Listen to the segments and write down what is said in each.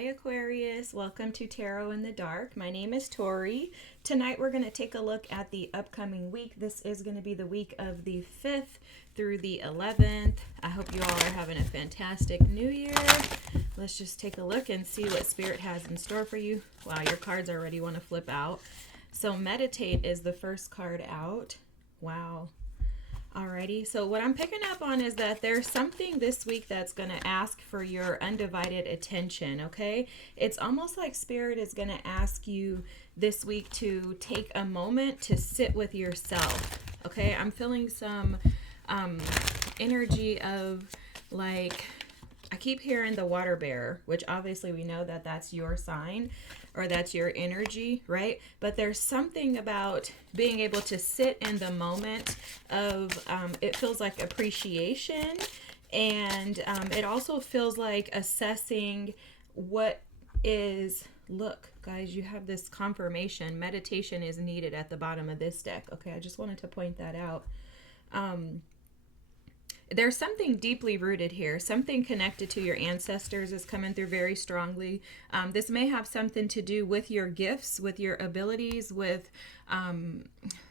Hi Aquarius, welcome to Tarot in the Dark. My name is Tori. Tonight we're going to take a look at the upcoming week. This is going to be the week of the 5th through the 11th. I hope you all are having a fantastic new year. Let's just take a look and see what Spirit has in store for you. Wow, your cards already want to flip out. So meditate is the first card out. Wow. Alrighty, so what I'm picking up on is that there's something this week that's going to ask for your undivided attention, okay? It's almost like Spirit is going to ask you this week to take a moment to sit with yourself, okay? I'm feeling some energy of like, I keep hearing the water bearer, which obviously we know that that's your sign or that's your energy, right? But there's something about being able to sit in the moment of, it feels like appreciation, and it also feels like assessing what is, look, guys, you have this confirmation. Meditation is needed at the bottom of this deck. Okay, I just wanted to point that out. There's something deeply rooted here. Something connected to your ancestors is coming through very strongly. This may have something to do with your gifts, with your abilities, with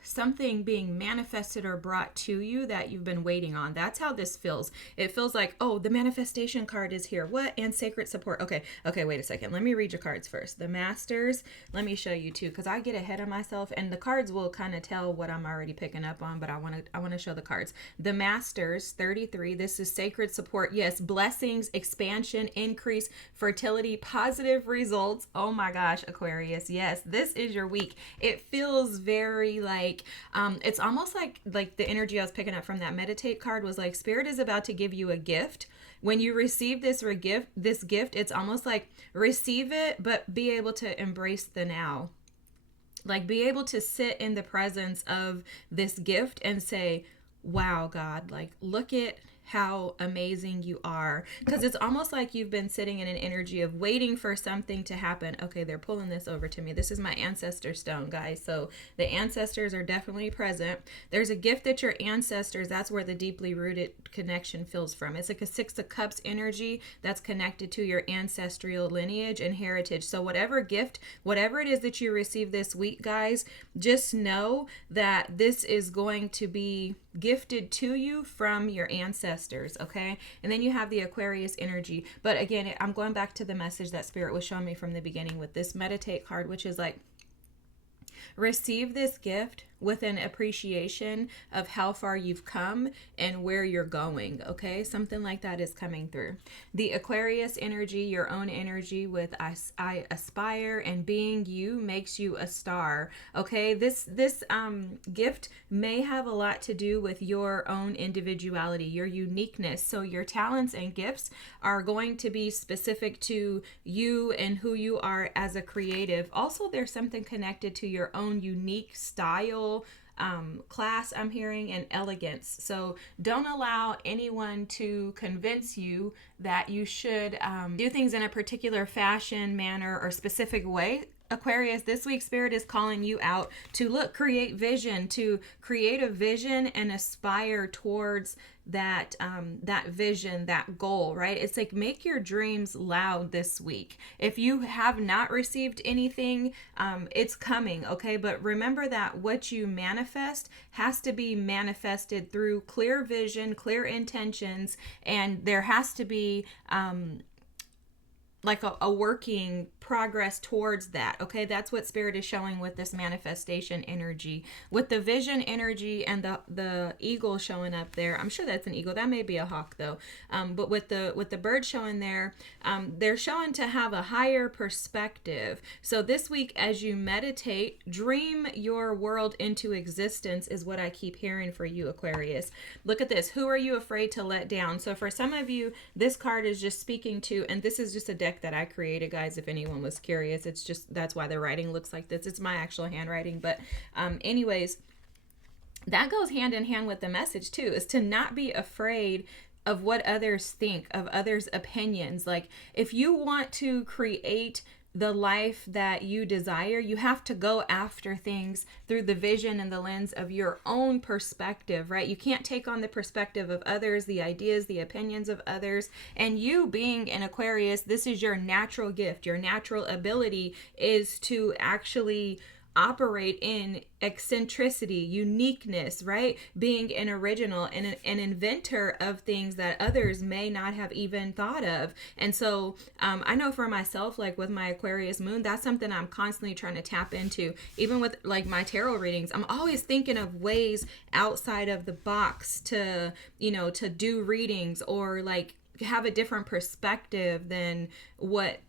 something being manifested or brought to you that you've been waiting on. That's how this feels. It feels like, oh, the manifestation card is here. What? And sacred support. Okay, wait a second. Let me read your cards first. The Masters. Let me show you too, because I get ahead of myself, and the cards will kind of tell what I'm already picking up on, but I want to show the cards. The Masters, 33. This is sacred support. Yes, blessings, expansion, increase, fertility, positive results. Oh my gosh, Aquarius. Yes, this is your week. It feels very like, it's almost like the energy I was picking up from that meditate card was like Spirit is about to give you a gift. When you receive this gift, it's almost like receive it, but be able to embrace the now. Like be able to sit in the presence of this gift and say, wow, God, like look at how amazing you are. Because it's almost like you've been sitting in an energy of waiting for something to happen. Okay, they're pulling this over to me. This is my ancestor stone, guys. So the ancestors are definitely present. There's a gift that your ancestors, that's where the deeply rooted connection feels from. It's like a 6 of Cups energy that's connected to your ancestral lineage and heritage. So whatever gift, whatever it is that you receive this week, guys, just know that this is going to be gifted to you from your ancestors, okay? And then you have the Aquarius energy. But again, I'm going back to the message that Spirit was showing me from the beginning with this meditate card, which is like, receive this gift with an appreciation of how far you've come and where you're going, okay? Something like that is coming through. The Aquarius energy, your own energy with I aspire and being you makes you a star, okay? This gift may have a lot to do with your own individuality, your uniqueness. So your talents and gifts are going to be specific to you and who you are as a creative. Also, there's something connected to your own unique style, class, I'm hearing, and elegance. So don't allow anyone to convince you that you should do things in a particular fashion, manner, or specific way. Aquarius, this week Spirit is calling you out to create vision, to create a vision and aspire towards that vision, that goal, right? It's like make your dreams loud this week. If you have not received anything, it's coming, okay? But remember that what you manifest has to be manifested through clear vision, clear intentions, and there has to be like a working progress towards that, okay? That's what Spirit is showing with this manifestation energy. With the vision energy and the eagle showing up there, I'm sure that's an eagle. That may be a hawk though. But with the bird showing there, they're showing to have a higher perspective. So this week as you meditate, dream your world into existence is what I keep hearing for you, Aquarius. Look at this. Who are you afraid to let down? So for some of you, this card is just speaking to, and this is just a deck that I created, guys, if anyone was curious. It's just, that's why the writing looks like this. It's my actual handwriting. But anyways, that goes hand in hand with the message too, is to not be afraid of what others think, of others' opinions. Like if you want to create the life that you desire, you have to go after things through the vision and the lens of your own perspective, right? You can't take on the perspective of others, the ideas, the opinions of others. And you being an Aquarius, this is your natural gift. Your natural ability is to actually operate in eccentricity, uniqueness, right? Being an original and an inventor of things that others may not have even thought of. And so I know for myself, like with my Aquarius moon, that's something I'm constantly trying to tap into. Even with like my tarot readings, I'm always thinking of ways outside of the box to, to do readings, or like have a different perspective than what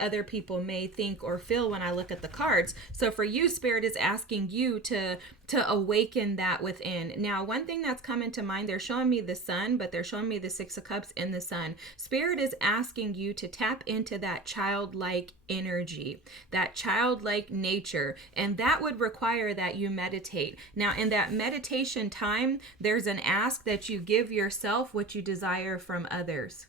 other people may think or feel when I look at the cards. So for you, Spirit is asking you to awaken that within. Now, one thing that's coming to mind, they're showing me the sun, but they're showing me the Six of Cups in the sun. Spirit is asking you to tap into that childlike energy, that childlike nature, and that would require that you meditate. Now, in that meditation time, there's an ask that you give yourself what you desire from others.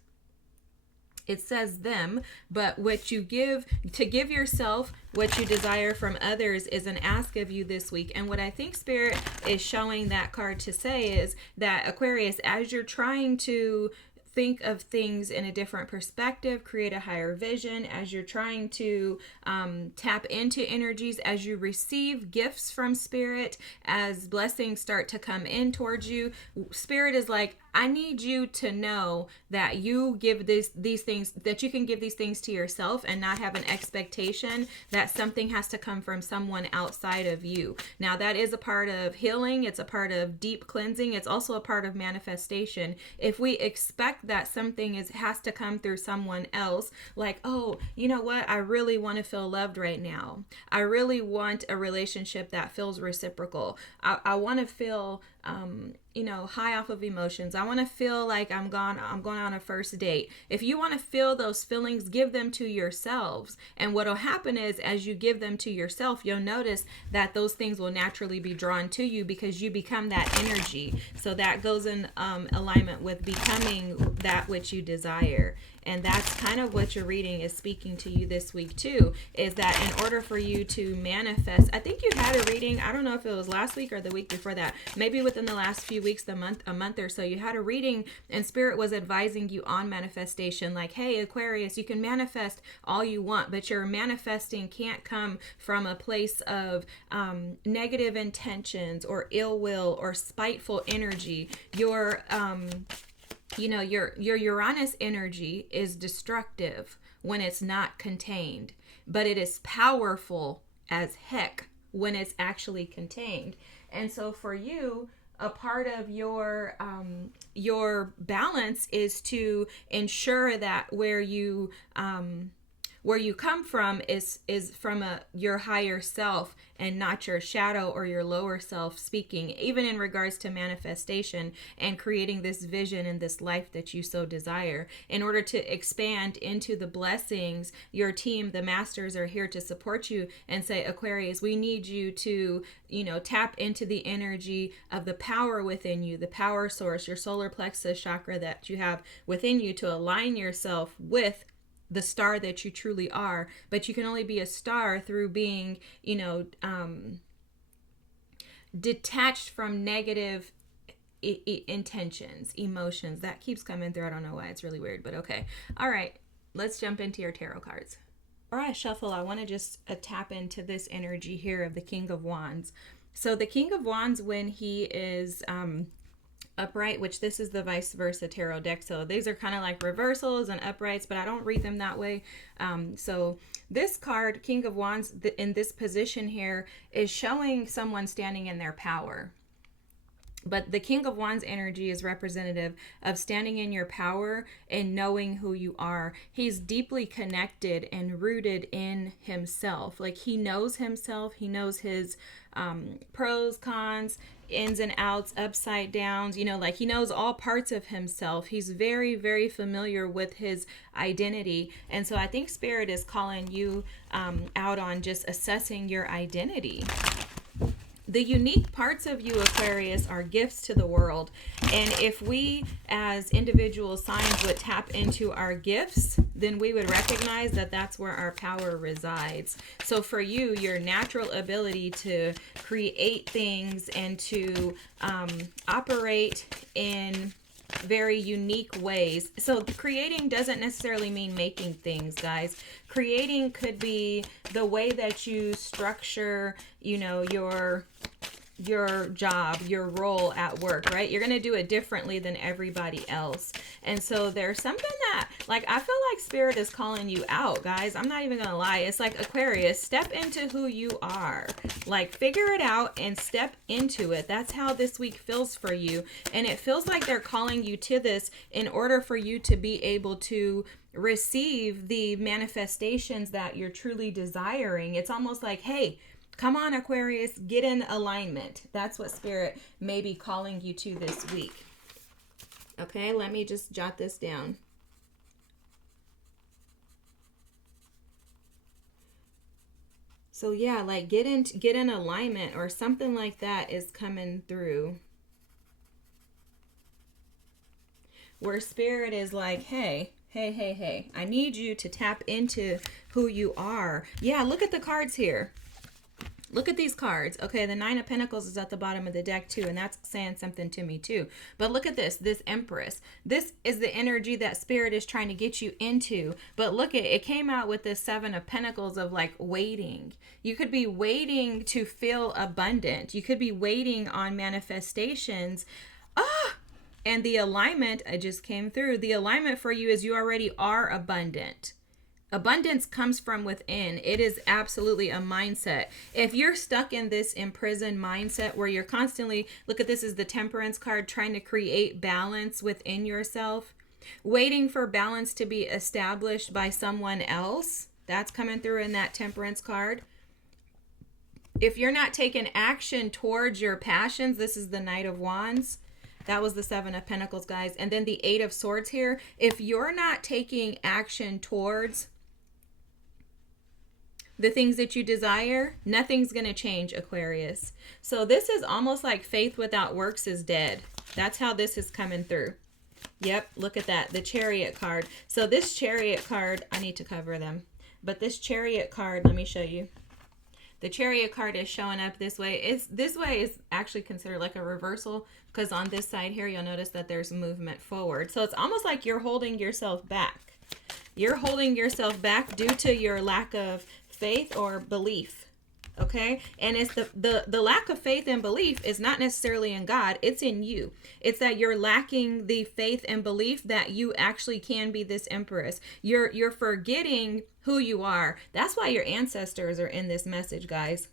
It says them, but what you give yourself what you desire from others is an ask of you this week. And what I think Spirit is showing that card to say is that, Aquarius, as you're trying to think of things in a different perspective, create a higher vision, as you're trying to tap into energies, as you receive gifts from Spirit, as blessings start to come in towards you, Spirit is like, I need you to know that you give these things, that you can give these things to yourself and not have an expectation that something has to come from someone outside of you. Now, that is a part of healing. It's a part of deep cleansing. It's also a part of manifestation. If we expect that something has to come through someone else, like, oh, you know what? I really want to feel loved right now. I really want a relationship that feels reciprocal. I want to feel high off of emotions. I want to feel like I'm going on a first date. If you want to feel those feelings, give them to yourselves. And what'll happen is, as you give them to yourself, you'll notice that those things will naturally be drawn to you because you become that energy. So that goes in alignment with becoming that which you desire. And that's kind of what your reading is speaking to you this week too, is that in order for you to manifest, I think you had a reading, I don't know if it was last week or the week before that, maybe within the last few weeks, a month or so, you had a reading and Spirit was advising you on manifestation, like, hey, Aquarius, you can manifest all you want, but your manifesting can't come from a place of negative intentions or ill will or spiteful energy. Your Uranus energy is destructive when it's not contained, but it is powerful as heck when it's actually contained. And so for you, a part of your balance is to ensure that where you come from is from your higher self and not your shadow or your lower self speaking, even in regards to manifestation and creating this vision and this life that you so desire. In order to expand into the blessings, your team, the masters, are here to support you and say, Aquarius, we need you to, tap into the energy of the power within you, the power source, your solar plexus chakra that you have within you, to align yourself with the star that you truly are. But you can only be a star through being, detached from negative intentions, emotions. That keeps coming through. I don't know why. It's really weird, but okay. All right, let's jump into your tarot cards. Before I shuffle, I want to just tap into this energy here of the King of Wands. So the King of Wands, when he is upright, which this is the vice versa tarot deck, so these are kind of like reversals and uprights, but I don't read them that way. So this card, King of Wands, in this position here, is showing someone standing in their power. But the King of Wands energy is representative of standing in your power and knowing who you are. He's deeply connected and rooted in himself. Like, he knows himself. He knows his pros, cons, ins and outs, upside downs, like he knows all parts of himself. He's very, very familiar with his identity. And so I think Spirit is calling you out on just assessing your identity. The unique parts of you, Aquarius, are gifts to the world. And if we as individual signs would tap into our gifts, then we would recognize that that's where our power resides. So for you, your natural ability to create things and to operate in very unique ways. So creating doesn't necessarily mean making things, guys. Creating could be the way that you structure, you know, your job, your role at work, right? You're going to do it differently than everybody else. And so there's something that, like, I feel like Spirit is calling you out, guys. I'm not even going to lie. It's like, Aquarius, step into who you are. Like, figure it out and step into it. That's how this week feels for you. And it feels like they're calling you to this in order for you to be able to receive the manifestations that you're truly desiring. It's almost like, hey, come on, Aquarius, get in alignment. That's what Spirit may be calling you to this week. Okay, let me just jot this down. So yeah, like get in alignment, or something like that is coming through. Where Spirit is like, hey, I need you to tap into who you are. Yeah, look at the cards here. Look at these cards. Okay, the Nine of Pentacles is at the bottom of the deck too, and that's saying something to me too. But look at this Empress. This is the energy that Spirit is trying to get you into. But look at it, came out with this Seven of Pentacles of like waiting. You could be waiting to feel abundant. You could be waiting on manifestations. And the alignment, I just came through. The alignment for you is you already are abundant. Abundance comes from within. It is absolutely a mindset. If you're stuck in this imprisoned mindset where you're constantly, look at this is the Temperance card, trying to create balance within yourself, waiting for balance to be established by someone else. That's coming through in that Temperance card. If you're not taking action towards your passions, this is the Knight of Wands. That was the Seven of Pentacles, guys. And then the Eight of Swords here. If you're not taking action towards the things that you desire, nothing's going to change, Aquarius. So this is almost like faith without works is dead. That's how this is coming through. Yep, look at that. The Chariot card. So this Chariot card, I need to cover them. But this Chariot card, let me show you. The Chariot card is showing up this way. This way is actually considered like a reversal, because on this side here, you'll notice that there's movement forward. So it's almost like you're holding yourself back. You're holding yourself back due to your lack of faith or belief. Okay, and it's the lack of faith and belief is not necessarily in God, it's in you. It's that you're lacking the faith and belief that you actually can be this Empress. You're forgetting who you are. That's why your ancestors are in this message, guys.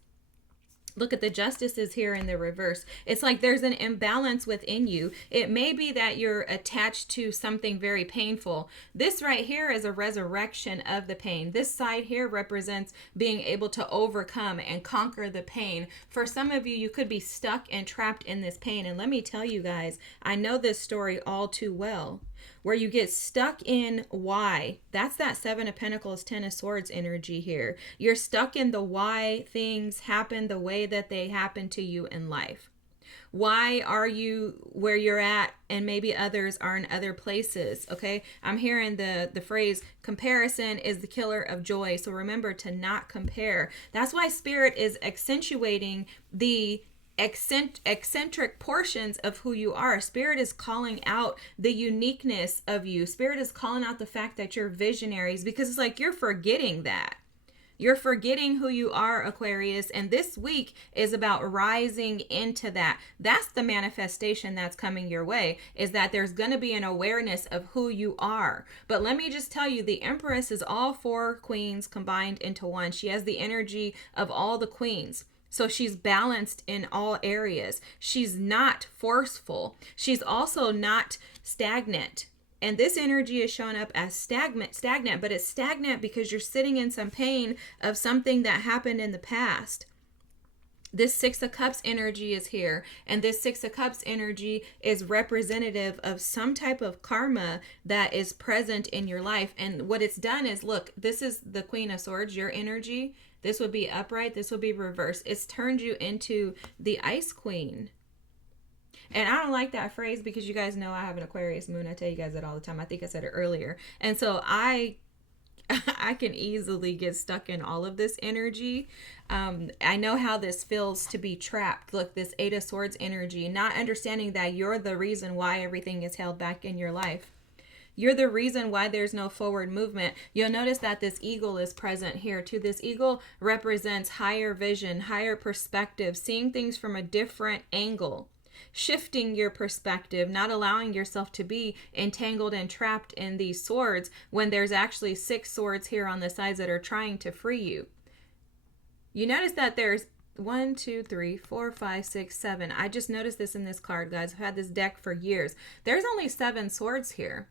Look at the Justices here in the reverse. It's like there's an imbalance within you. It may be that you're attached to something very painful. This right here is a resurrection of the pain. This side here represents being able to overcome and conquer the pain. For some of you, you could be stuck and trapped in this pain. And let me tell you guys, I know this story all too well. Where you get stuck in why. That's that Seven of Pentacles, Ten of Swords energy here. You're stuck in the why things happen the way that they happen to you in life. Why are you where you're at and maybe others are in other places? Okay, I'm hearing the phrase comparison is the killer of joy. So remember to not compare. That's why Spirit is accentuating the eccentric portions of who you are. Spirit is calling out the uniqueness of you. Spirit is calling out the fact that you're visionaries, because it's like you're forgetting that. You're forgetting who you are, Aquarius, and this week is about rising into that. That's the manifestation that's coming your way, is that there's going to be an awareness of who you are. But let me just tell you, the Empress is all four queens combined into one. She has the energy of all the queens. So she's balanced in all areas. She's not forceful. She's also not stagnant. And this energy is showing up as stagnant, but it's stagnant because you're sitting in some pain of something that happened in the past. This Six of Cups energy is here, and this Six of Cups energy is representative of some type of karma that is present in your life. And what it's done is, look, this is the Queen of Swords, your energy. This would be upright, this would be reversed. It's turned you into the Ice Queen. And I don't like that phrase because you guys know I have an Aquarius moon. I tell you guys that all the time. I think I said it earlier. And so I can easily get stuck in all of this energy. I know how this feels to be trapped. Look, this Eight of Swords energy, not understanding that you're the reason why everything is held back in your life. You're the reason why there's no forward movement. You'll notice that this eagle is present here too. This eagle represents higher vision, higher perspective, seeing things from a different angle. Shifting your perspective, not allowing yourself to be entangled and trapped in these swords when there's actually 6 swords here on the sides that are trying to free you. You notice that there's 1, 2, 3, 4, 5, 6, 7. I just noticed this in this card, guys. I've had this deck for years. There's only 7 swords here.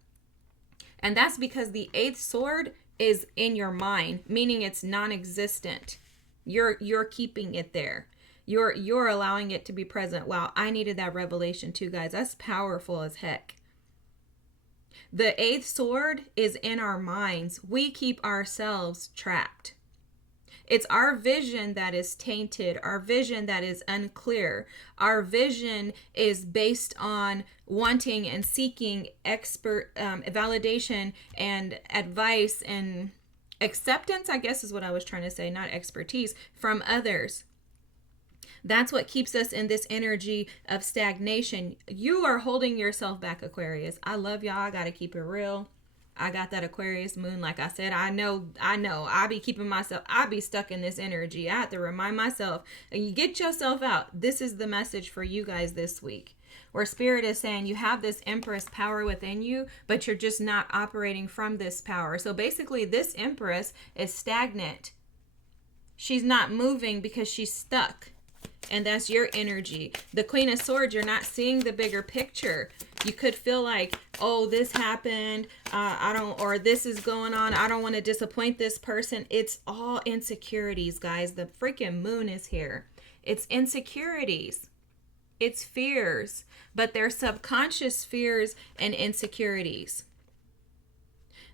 And that's because the 8th sword is in your mind, meaning it's non-existent. You're keeping it there. You're allowing it to be present. Wow, I needed that revelation too, guys. That's powerful as heck. The 8th sword is in our minds. We keep ourselves trapped. It's our vision that is tainted, our vision that is unclear. Our vision is based on wanting and seeking expert validation and advice and acceptance, I guess is what I was trying to say, not expertise, from others. That's what keeps us in this energy of stagnation. You are holding yourself back, Aquarius. I love y'all. I got to keep it real. I got that Aquarius moon. Like I said, I know. I be keeping myself, I be stuck in this energy. I have to remind myself, and you get yourself out. This is the message for you guys this week. Where Spirit is saying you have this Empress power within you, but you're just not operating from this power. So basically this Empress is stagnant. She's not moving because she's stuck. And that's your energy. The Queen of Swords, you're not seeing the bigger picture. You could feel like, oh, this happened, or this is going on. I don't want to disappoint this person. It's all insecurities, guys. The freaking moon is here. It's insecurities. It's fears, but they're subconscious fears and insecurities.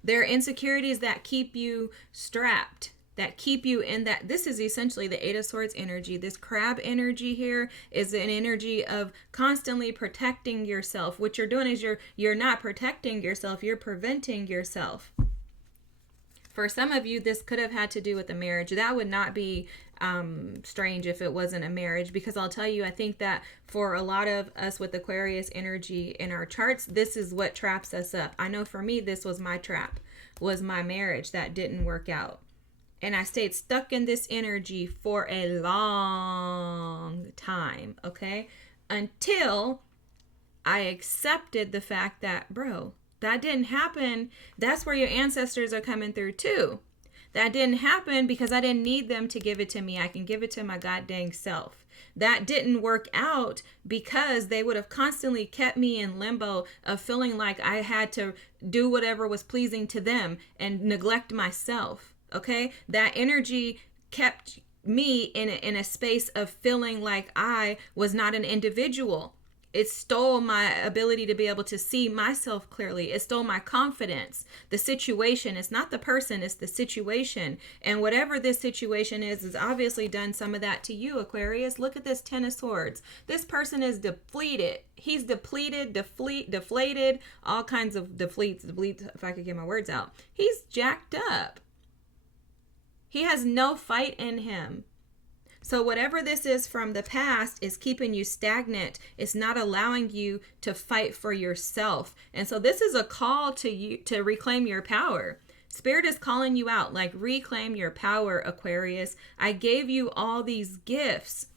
They're insecurities that keep you strapped, that keep you in that. This is essentially the Eight of Swords energy. This crab energy here is an energy of constantly protecting yourself. What you're doing is you're not protecting yourself, you're preventing yourself. For some of you, this could have had to do with a marriage. That would not be strange if it wasn't a marriage, because I'll tell you, I think that for a lot of us with Aquarius energy in our charts, this is what traps us up. I know for me, this was my trap, was my marriage that didn't work out. And I stayed stuck in this energy for a long time, okay? Until I accepted the fact that, bro, that didn't happen. That's where your ancestors are coming through too. That didn't happen because I didn't need them to give it to me. I can give it to my goddamn self. That didn't work out because they would have constantly kept me in limbo of feeling like I had to do whatever was pleasing to them and neglect myself. Okay, that energy kept me in a space of feeling like I was not an individual. It stole my ability to be able to see myself clearly. It stole my confidence. The situation, it's not the person, it's the situation. And whatever this situation is obviously done some of that to you, Aquarius. Look at this Ten of Swords. This person is depleted. He's depleted, deflated, all kinds of depletes, if I could get my words out. He's jacked up. He has no fight in him. So whatever this is from the past is keeping you stagnant. It's not allowing you to fight for yourself. And so this is a call to you to reclaim your power. Spirit is calling you out, like, reclaim your power, Aquarius. I gave you all these gifts.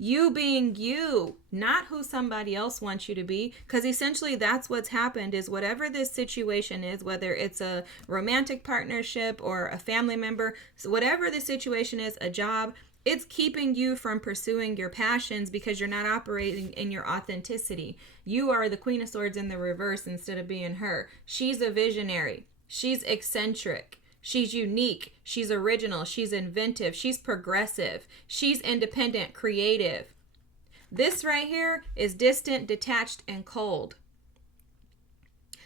You being you, not who somebody else wants you to be. Because essentially that's what's happened, is whatever this situation is, whether it's a romantic partnership or a family member, so whatever the situation is, a job, it's keeping you from pursuing your passions because you're not operating in your authenticity. You are the Queen of Swords in the reverse instead of being her. She's a visionary. She's eccentric. She's unique. She's original. She's inventive. She's progressive. She's independent, creative. This right here is distant, detached, and cold.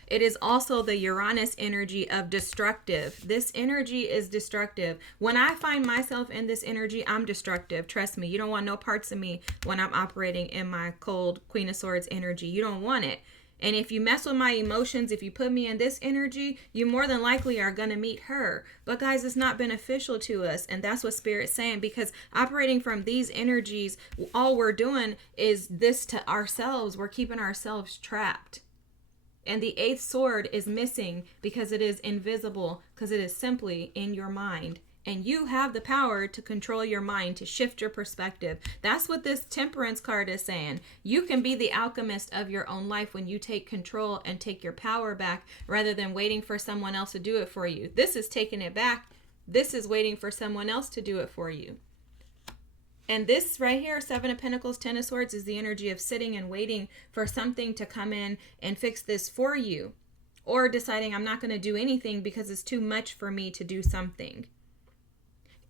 It is also the Uranus energy of destructive. This energy is destructive. When I find myself in this energy, I'm destructive. Trust me, you don't want no parts of me when I'm operating in my cold Queen of Swords energy. You don't want it. And if you mess with my emotions, if you put me in this energy, you more than likely are going to meet her. But guys, it's not beneficial to us. And that's what Spirit's saying, because operating from these energies, all we're doing is this to ourselves. We're keeping ourselves trapped. And the 8th sword is missing because it is invisible, because it is simply in your mind. And you have the power to control your mind, to shift your perspective. That's what this Temperance card is saying. You can be the alchemist of your own life when you take control and take your power back, rather than waiting for someone else to do it for you. This is taking it back. This is waiting for someone else to do it for you. And this right here, 7 of Pentacles, 10 of Swords, is the energy of sitting and waiting for something to come in and fix this for you. Or deciding I'm not going to do anything because it's too much for me to do something.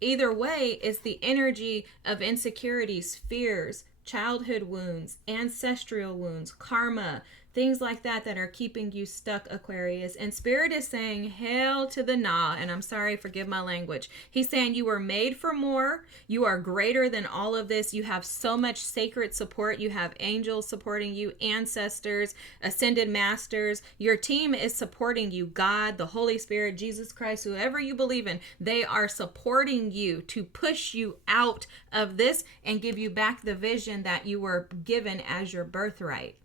Either way, it's the energy of insecurities, fears, childhood wounds, ancestral wounds, karma, things like that that are keeping you stuck, Aquarius. And Spirit is saying, hell to the nah. And I'm sorry, forgive my language. He's saying you were made for more. You are greater than all of this. You have so much sacred support. You have angels supporting you, ancestors, ascended masters. Your team is supporting you. God, the Holy Spirit, Jesus Christ, whoever you believe in, they are supporting you to push you out of this and give you back the vision that you were given as your birthright.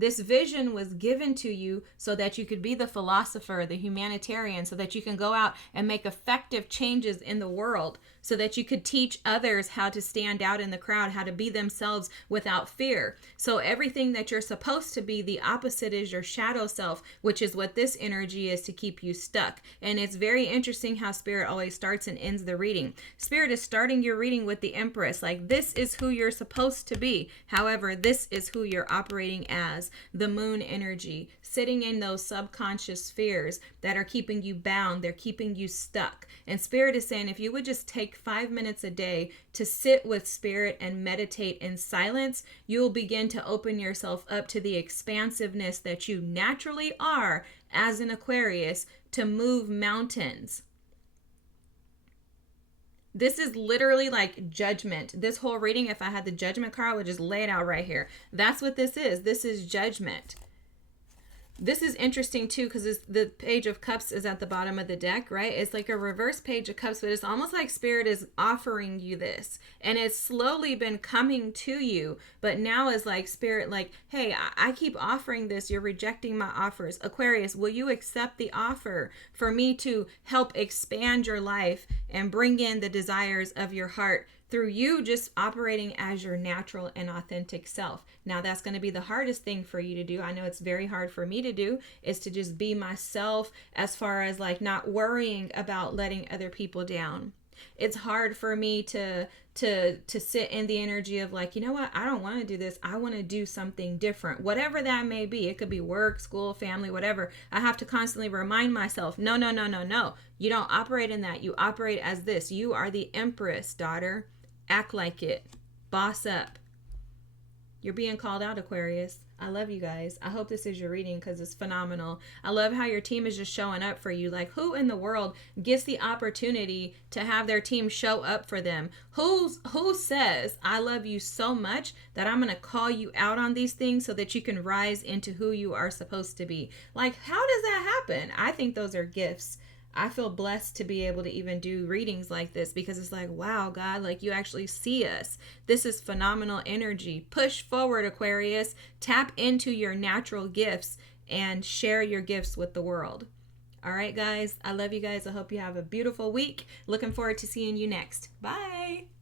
This vision was given to you so that you could be the philosopher, the humanitarian, so that you can go out and make effective changes in the world, so that you could teach others how to stand out in the crowd, how to be themselves without fear. So everything that you're supposed to be, the opposite is your shadow self, which is what this energy is to keep you stuck. And it's very interesting how Spirit always starts and ends the reading. Spirit is starting your reading with the Empress, like this is who you're supposed to be. However, this is who you're operating as. The Moon energy, sitting in those subconscious fears that are keeping you bound, they're keeping you stuck. And Spirit is saying, if you would just take 5 minutes a day to sit with Spirit and meditate in silence, you'll begin to open yourself up to the expansiveness that you naturally are as an Aquarius to move mountains. This is literally like judgment. This whole reading, if I had the Judgment card, I would just lay it out right here. That's what this is. This is judgment. This is interesting too, because the Page of Cups is at the bottom of the deck, right? It's like a reverse Page of Cups, but it's almost like Spirit is offering you this. And it's slowly been coming to you, but now is like Spirit like, hey, I keep offering this. You're rejecting my offers. Aquarius, will you accept the offer for me to help expand your life and bring in the desires of your heart through you just operating as your natural and authentic self? Now, that's going to be the hardest thing for you to do. I know it's very hard for me to do, is to just be myself, as far as like not worrying about letting other people down. It's hard for me to sit in the energy of like, you know what? I don't want to do this. I want to do something different. Whatever that may be. It could be work, school, family, whatever. I have to constantly remind myself, no. You don't operate in that. You operate as this. You are the Empress, daughter. Act like it. Boss up. You're being called out, Aquarius. I love you guys. I hope this is your reading because it's phenomenal. I love how your team is just showing up for you. Like, who in the world gets the opportunity to have their team show up for them? Who says, I love you so much that I'm going to call you out on these things so that you can rise into who you are supposed to be? Like, how does that happen? I think those are gifts. I feel blessed to be able to even do readings like this, because it's like, wow, God, like you actually see us. This is phenomenal energy. Push forward, Aquarius. Tap into your natural gifts and share your gifts with the world. All right, guys. I love you guys. I hope you have a beautiful week. Looking forward to seeing you next. Bye.